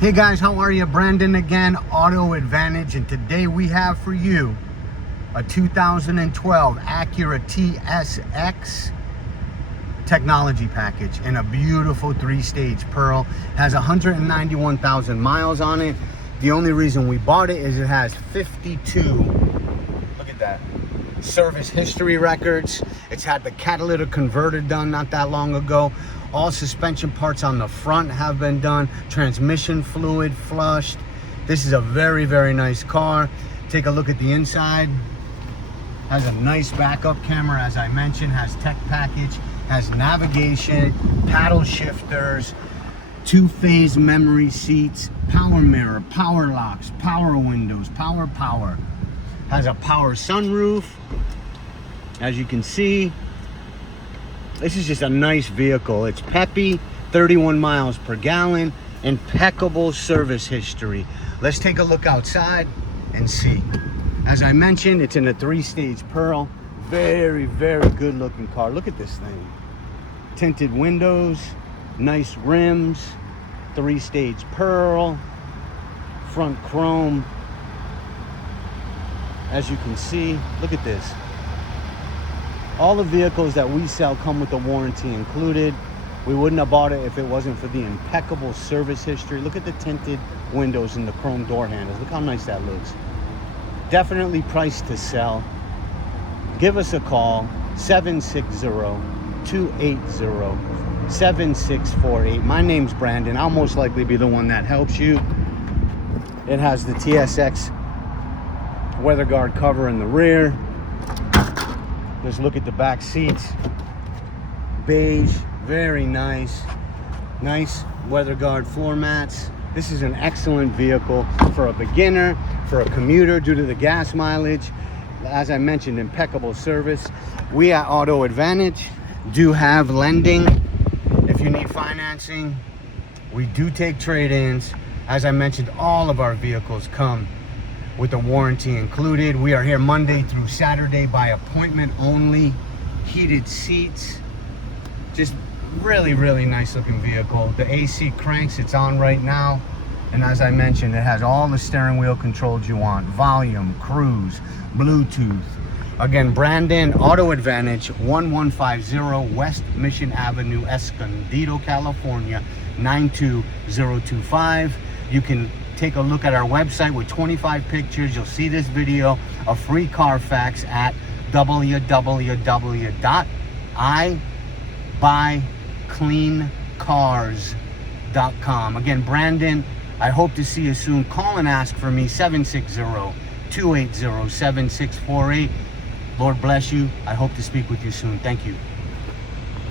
Hey guys, how are you? Brandon again, Auto Advantage, and today we have for you a 2012 Acura TSX technology package in a beautiful 3-stage pearl. Has 191,000 miles on it. The only reason we bought it is it has 52, look at that, service history records. It's had the catalytic converter done not that long ago. All suspension parts on the front have been done. Transmission fluid flushed. This is a very, very nice car. Take a look at the inside. Has a nice backup camera, as I mentioned. Has tech package. Has navigation, paddle shifters, 2-phase memory seats, power mirror, power locks, power windows, power. Has a power sunroof. As you can see, this is just a nice vehicle. It's peppy, 31 miles per gallon, impeccable service history. Let's take a look outside and see. As I mentioned, it's in a 3-stage pearl. Very, very good looking car. Look at this thing. Tinted windows, nice rims, 3-stage pearl, front chrome. As you can see, look at this. All the vehicles that we sell come with a warranty included. We wouldn't have bought it if it wasn't for the impeccable service history. Look at the tinted windows and the chrome door handles. Look how nice that looks. Definitely priced to sell. Give us a call, 760-280-7648. My name's Brandon. I'll most likely be the one that helps you. It has the TSX weather guard cover in the rear. Just look at the back seats. Beige, very nice. Nice weather guard floor mats. This is an excellent vehicle for a beginner, for a commuter due to the gas mileage. As I mentioned, impeccable service. We at Auto Advantage do have lending. If you need financing, we do take trade-ins. As I mentioned, all of our vehicles come with a warranty included. We are here Monday through Saturday by appointment only. Heated seats. Just really, really nice looking vehicle. The AC cranks, it's on right now. And as I mentioned, it has all the steering wheel controls you want. Volume, cruise, Bluetooth. Again, Brandon, Auto Advantage, 1150 West Mission Avenue, Escondido, California, 92025. You can take a look at our website with 25 pictures. You'll see this video, a free Carfax at www.ibuycleancars.com. Again, Brandon, I hope to see you soon. Call and ask for me, 760-280-7648. Lord bless you. I hope to speak with you soon. Thank you.